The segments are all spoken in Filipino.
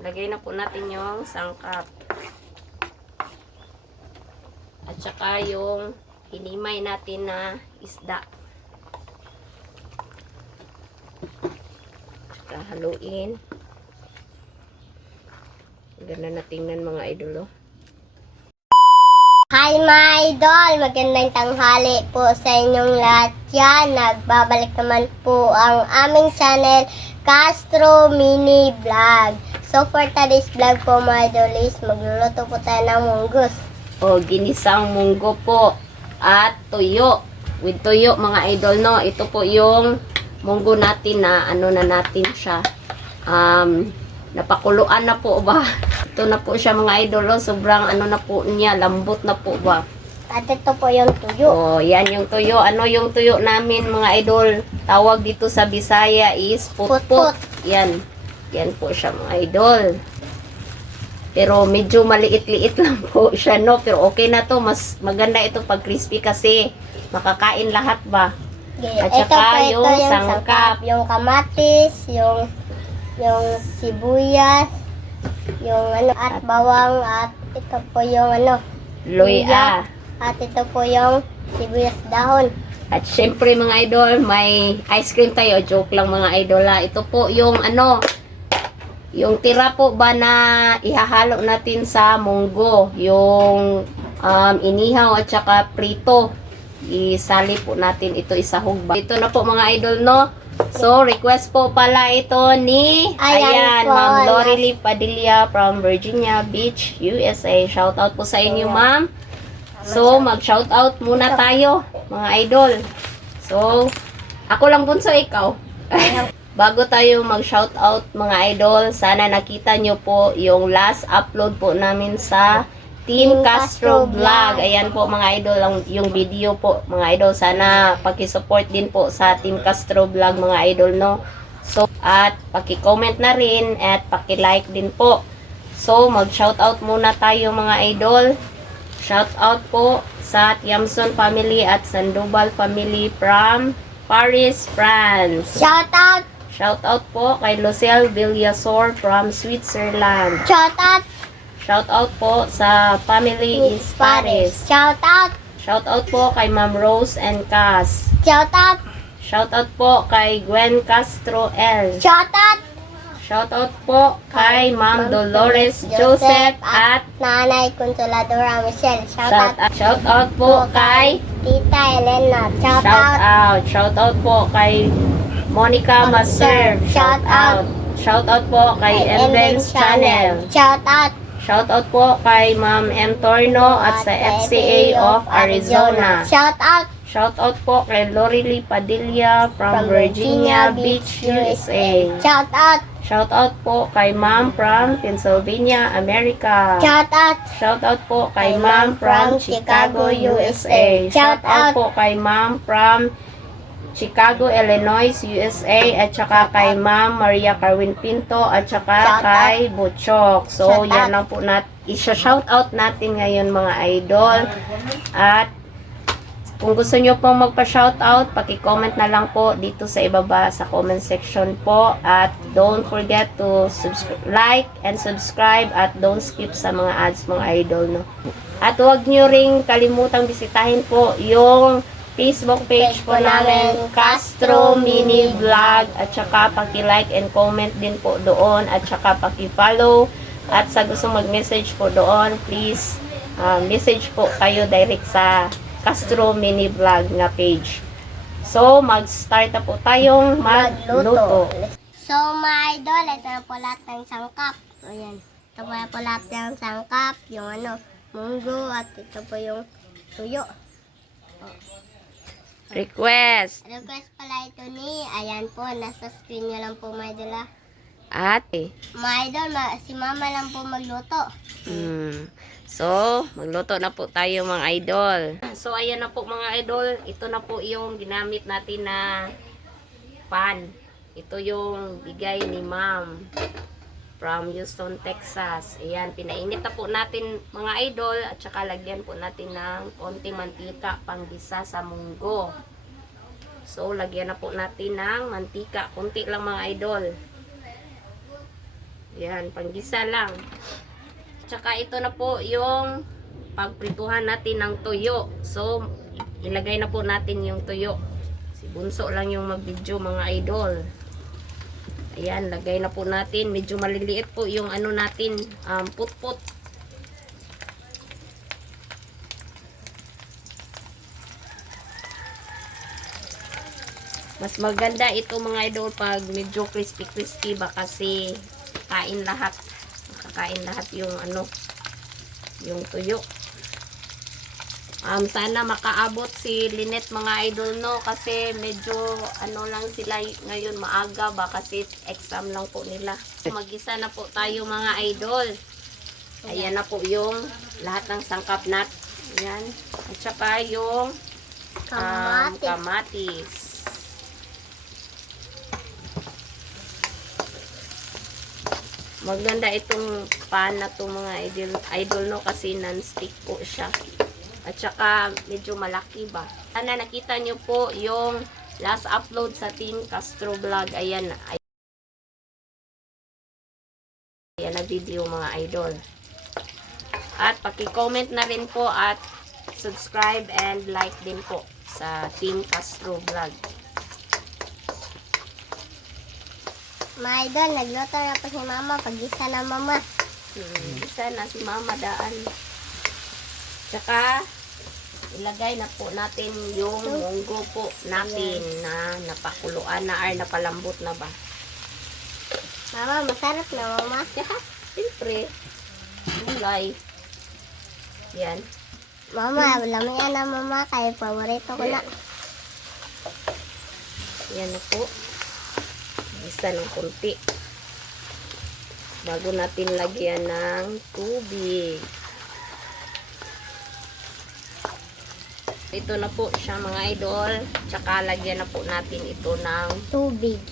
Lagay na po natin yung sangkap. At saka yung hinimay natin na isda. Saka haluin. Ganda na tingnan mga idol, oh. Hi mga idol! Magandang tanghali po sa inyong lahat yan. Nagbabalik naman po ang aming channel, Castro Mini Vlog. So for today's vlog po mga idol is magluluto po tayo ng munggus. O, ginisang munggo po at tuyo. With tuyo mga idol, no. Ito po yung munggo natin na ano na natin siya. Napakuluan na po ba? Ito na po siya mga idol, oh. Sobrang ano na po niya, lambot na po ba? At ito po yung tuyo. Oh, yan yung tuyo. Ano yung tuyo namin mga idol? Tawag dito sa Bisaya is putput. Yan. Yan po siya mga idol. Pero medyo maliit-liit lang po siya, no? Pero okay na to. Mas maganda ito pag crispy kasi makakain lahat ba? At saka yung sangkap. Yung kamatis, yung sibuyas, yung ano, at bawang, at ito po yung ano, Luya. at ito po yung sibuyas dahon. At syempre mga idol, may ice cream tayo. Joke lang mga idol, ha. Ito po yung ano, yung tira po ba na ihahalo natin sa munggo. Yung inihaw at saka prito. Isali po natin ito, isahog ba. Ito na po mga idol, no. So, request po pala ito ni Ayan po, Ma'am Lorely Padilla from Virginia Beach, USA. Shoutout po sa inyo, ma'am. So, mag-shoutout muna tayo, mga idol. So, ako lang bunso, ikaw. Bago tayo mag-shoutout, mga idol, sana nakita nyo po yung last upload po namin sa Team Castro Vlog. Ayan po mga idol, yung video po mga idol. Sana paki-support din po sa Team Castro Vlog mga idol, no. So, at paki-comment na rin at paki-like din po. So, mag-shoutout muna tayo mga idol. Shoutout po sa Tiamson family at Sandoval family from Paris, France. Shoutout! Shoutout po kay Lucelle Villasor from Switzerland. Shoutout! Shoutout po sa family is Paris. Shoutout! Shoutout po kay Ma'am Rose and Cass. Shoutout! Shoutout po kay Gwen Castro L. Shoutout! Shoutout po kay Ma'am Dolores Joseph at Nanay Consoladora Michelle. Shoutout! shoutout po kay Tita Elena. Shoutout! Shoutout. Shoutout po kay Monica Maserve. Shoutout. Shoutout po kay Evans Channel. Shoutout! Shoutout po kay Ma'am M. Torno at sa FCA of Arizona. Shoutout! Shoutout po kay Lorely Padilla from Virginia Beach, USA. Shoutout! Shoutout po kay Ma'am from Pennsylvania, America. Shoutout! Shoutout po kay Ma'am from Chicago, USA. Shoutout po kay Ma'am from Chicago, Illinois, USA, at saka kay Ma'am Maria Carwin Pinto, at saka kay Butchok. So, yan lang po isa-shoutout natin ngayon mga idol. At kung gusto nyo pong magpa-shoutout, paki-comment na lang po dito sa ibaba sa comment section po. At don't forget to like and subscribe at don't skip sa mga ads mga idol, no. At huwag nyo ring kalimutang bisitahin po yung Facebook page po namin, Castro Mini Vlog, at saka paki-like and comment din po doon, at saka paki-follow. At sa gusto mag-message po doon, please message po kayo direct sa Castro Mini Vlog na page. So, mag-start na po tayong magluto. So, mga idol, ito na po lahat ng sangkap. Ayan. Ito po lahat ng sangkap, yung ano, munggo, at ito po yung tuyo. Request Pala ito ni, ayan po, nasa screen nyo lang po mga idol. ate. Mga idol, si mama lang po magluto. So, magluto na po tayo mga idol. So, ayan na po mga idol. Ito na po yung ginamit natin na pan. Ito yung bigay ni ma'am from Houston, Texas. Ayan, pinainit na po natin mga idol. At saka lagyan po natin ng konting mantika panggisa sa munggo. So, lagyan na po natin ng mantika. Kunti lang mga idol. Yan, panggisa lang. Tsaka ito na po yung pagprituhan natin ng tuyo. So, ilagay na po natin yung tuyo. Si Bunso lang yung mag-video mga idol. Ayan, lagay na po natin. Medyo maliliit po yung ano natin, put-put. Mas maganda ito mga idol pag medyo crispy ba kasi kain lahat. Makakain lahat yung ano, yung tuyo. Sana makaabot si Lynette mga idol no kasi medyo ano lang sila ngayon maaga ba kasi exam lang po nila. Mag-isa na po tayo mga idol. Ayan na po yung lahat ng sangkap nat. Ayan. At saka yung kamatis. Maganda itong pan na to mga idol no kasi non-stick po siya. At saka medyo malaki ba. Sana nakita nyo po yung last upload sa Team Castro Vlog. Ayan na video mga idol. At paki-comment na rin po at subscribe and like din po sa Team Castro Vlog. Mga idol, nagluto na po si mama. Pag-isa na mama. Isa na si mama daan. Tsaka, ilagay na po natin yung munggo po natin na napakuluan na or napalambot na ba. Mama, masarap na mama. Siyempre, gulay. Yan. Mama, lamaya na mama. Kaya paborito ko na. Yan na po. Isa ng kunti. Bago natin lagyan ng tubig. Ito na po siya mga idol. Tsaka lagyan na po natin ito ng Tubig.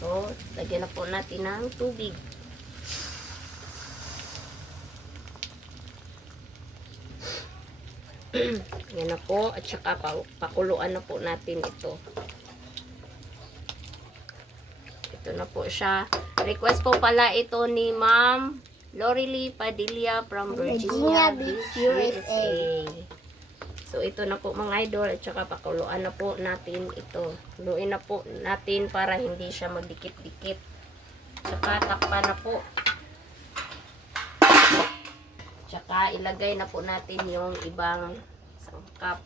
So, lagyan na po natin ng tubig. Yan na po. At saka pakuluan na po natin ito. Ito na po siya. Request po pala ito ni Ma'am Lorely Padilla from Virginia Beach, USA. So, ito na po mga idol. At saka pakuluan na po natin ito. Luin na po natin para hindi siya magdikit-dikit. Saka takpan na po. Saka ilagay na po natin yung ibang sangkap.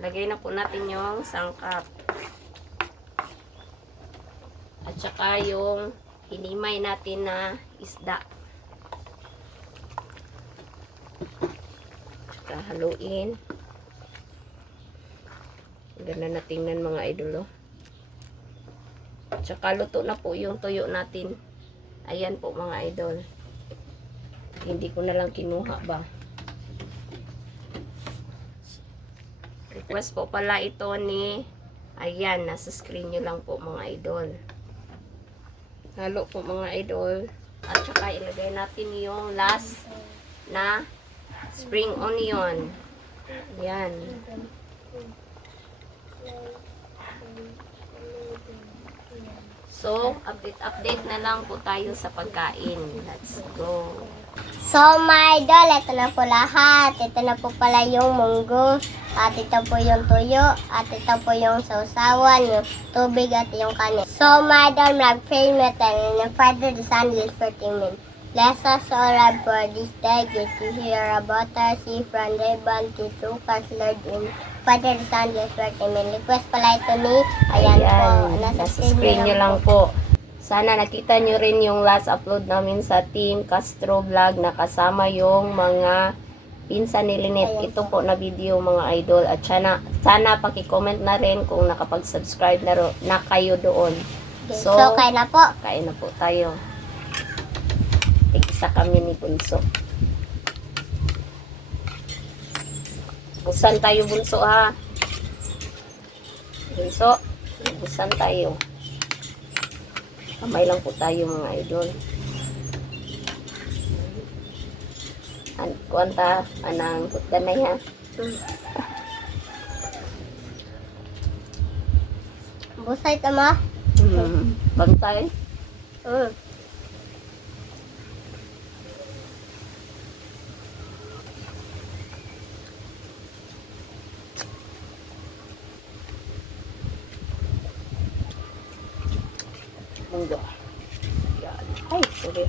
Lagay na po natin yung sangkap. At saka yung hinimay natin na isda. Saka haluin. Ganda na tingnan mga idol. At saka luto na po yung tuyo natin. Ayan po mga idol. Hindi ko na lang kinuha ba. Request po pala ito ni ayan, nasa screen nyo lang po mga idol. Halo po mga idol. At saka ilagay natin yung last na spring onion. Yan. So, update na lang po tayo sa pagkain. Let's go. So, my idol, ito na po lahat. Ito na po pala yung munggo. At ito po yung tuyo. At ito po yung sausawan, yung tubig at yung kanin. So, my idol, mag-pray mo tayo ng Father, the Son, and the Spirit. Amen. Bless us all for this day. Get to hear about us. See from the heaven to Lord in Father, the Son, and the Spirit. Amen. Request pala ito ni, ayan po, nasa screen nyo lang po. Sana nakita nyo rin yung last upload namin sa Team Castro Vlog na kasama yung mga pinsan ni Lynette. Ito po na video mga idol. At sana paki-comment na rin kung nakapag-subscribe na kayo doon. So, kain na po. Kain na po tayo. Tig-isa kami ni Bunso. Busan tayo Bunso ha. Bunso, busan tayo. Kamay lang po tayo mga idol. Kuwanta, anang putdanay ha. Busay tama. Bantay. Mm. Munggo. Yan. Ay, sorry.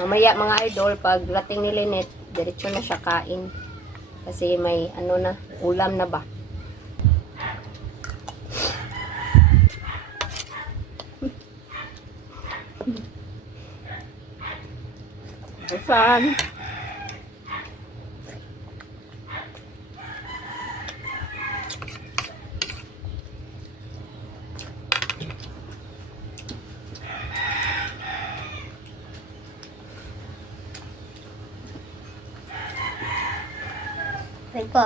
Mamaya mga idol, pag lating ni Lynette, diretso na siya kain. Kasi may ano na, ulam na ba? Busan. Ay po.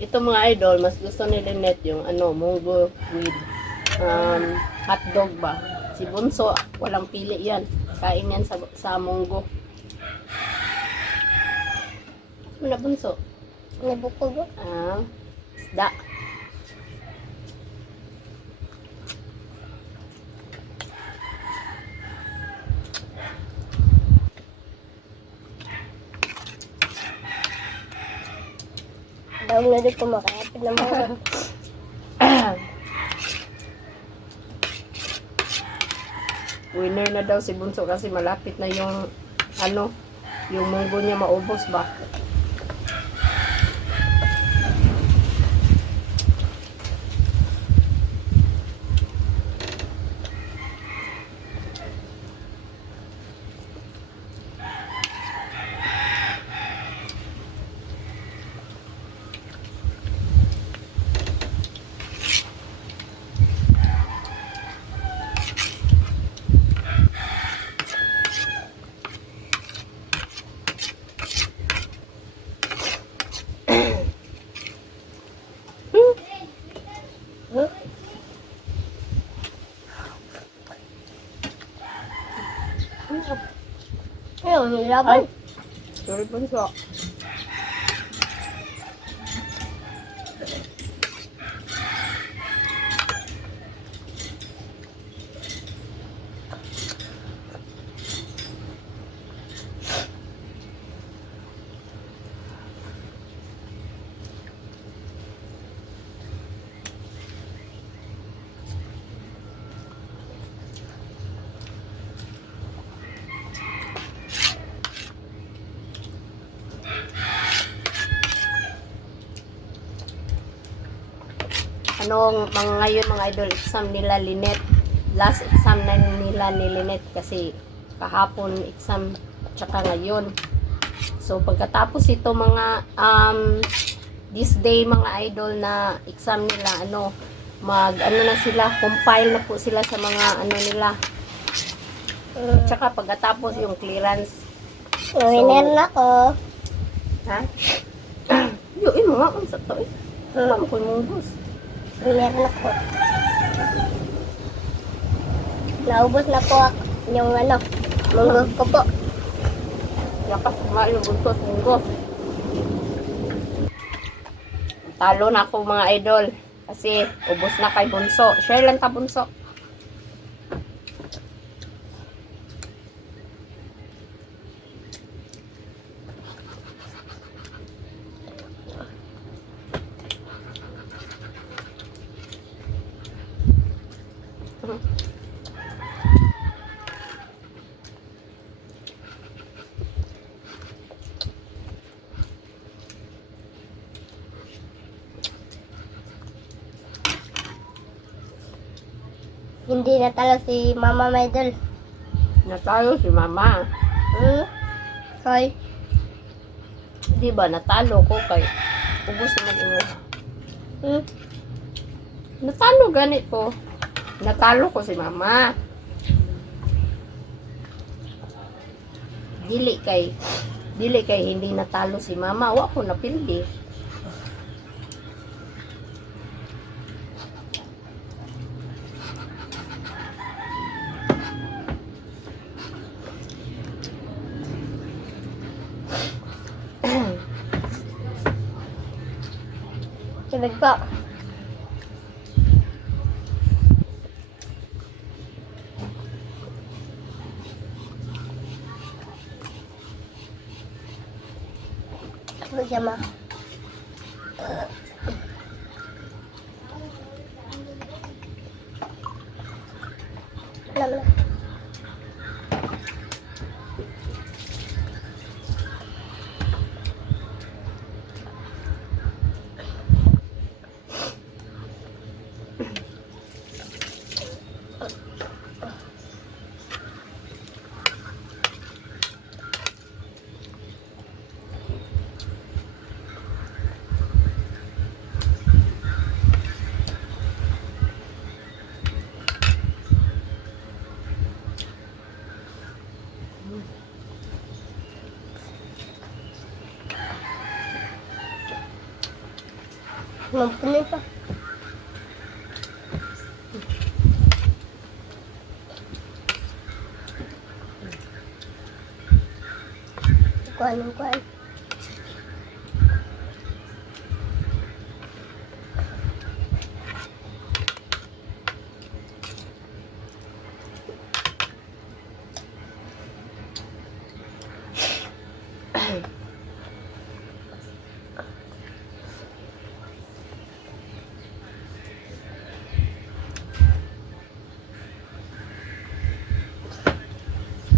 Ito mga idol, mas gusto ni Lynette yung ano, munggo with hotdog ba. Si Bunso, walang pili yan. Kain yan sa munggo. Ano na Bunso? Nabukog. Isda. Daw na din kumakapit na mga. Winner na daw si Bunso kasi malapit na yung ano, yung munggo niya maubos ba. Ayun, hirapan. Sorry Bunso. Anong mga ngayon mga idol exam nila Lynette, last exam na nila ni Lynette kasi kahapon exam tsaka ngayon. So pagkatapos ito mga this day mga idol na exam nila ano ano na sila, compile na po sila sa mga ano nila. Tsaka pagkatapos yung clearance. Winner na ko. Ha? Yung mga unsa to eh. Alam ko yung bus. Winner na ko. Naubos na po yung ano, munggo ko po. Yakas kumain yung buntot munggo. Talo na ako mga idol. Kasi ubos na kay Bunso. Share lang ta Bunso. Hindi natalo si Mama Maidol. Natalo si Mama. Kay, Di ba natalo ko kay ubos naman imo. hmm? Natalo ganit ko. Natalo ko si mama. Dili kay hindi natalo si mama. Wa ko napildi. Tubig po. Tubig siya, ma. Alam na. Mampunin pa. Kuan.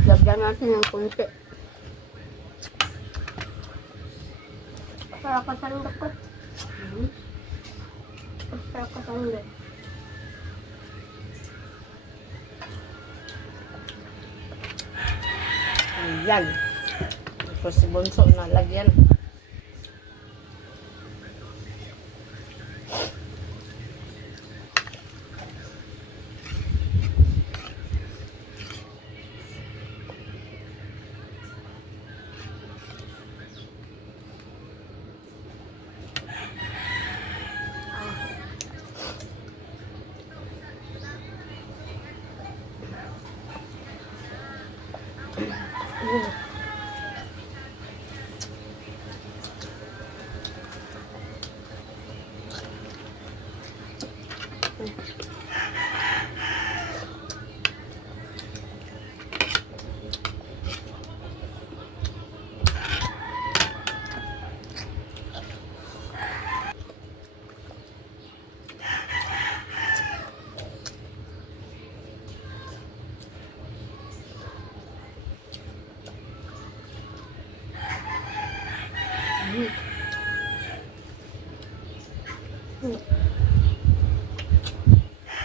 Lagyan natin ng kunti. Para kasandok ko. Para kasandok. Ayan. Tapos si Bunso na lagyan.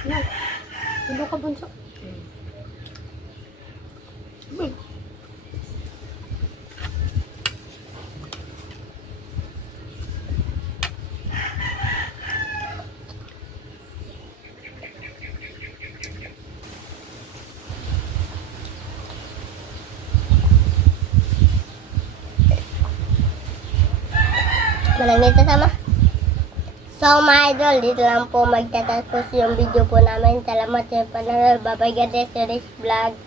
Yan. Tulo ka, Bunso. Malamit na sama. So mga idol, dito lang po magtatapos yung video po namin. Salamat sa panonood. Bye bye, God bless. Vlog.